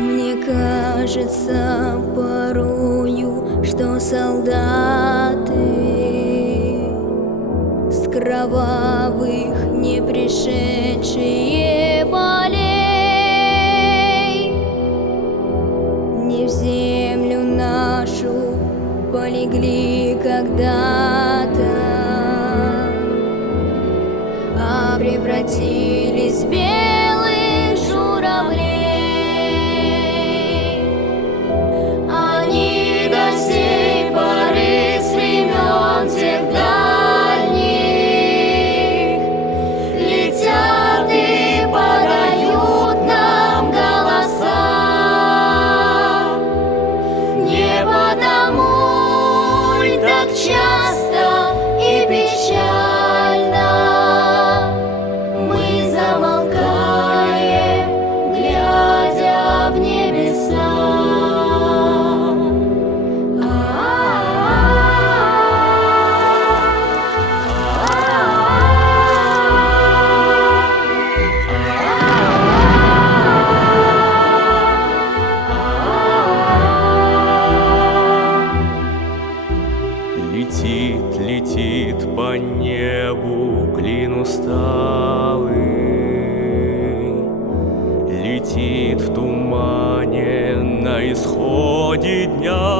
Мне кажется порою, что солдаты с кровавых не пришедшие полей не в землю нашу полегли когда-то, а превратились в белых журавлей. Они до сей поры с времен тех дальних летят и подают нам голоса. Не потому ль так часто и печально мы замолкаем, глядя в небеса. Летит, летит по небу клин усталый, летит в тумане на исходе дня,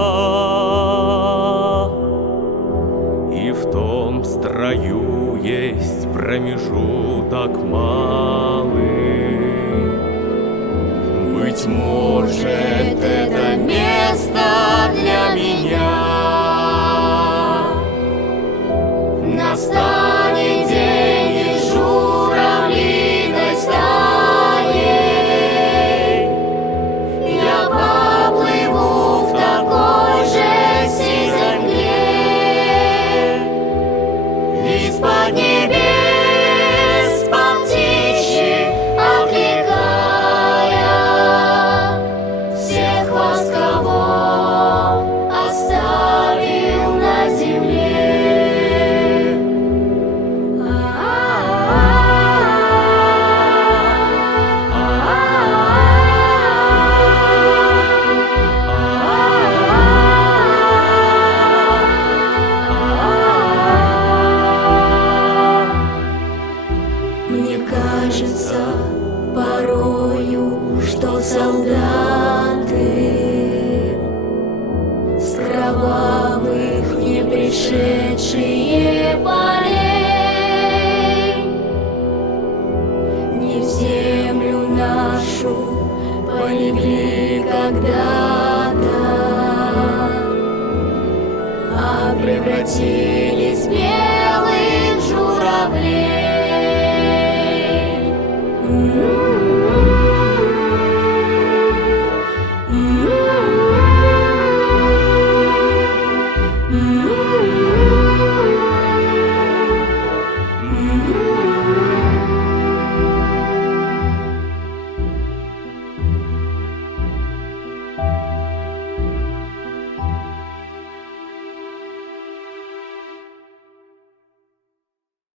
и в том строю есть промежуток малый. Быть может, это место для меня. Настанет день и журавлиной стаей я поплыву в такой же сизой мгле. Из-под небес по птичьи окликая всех вас, кого оставил на земле. Мне кажется порою, что солдаты с кровавых не пришедшие полей не в землю нашу полегли когда-то, а превратились в белых журавлей.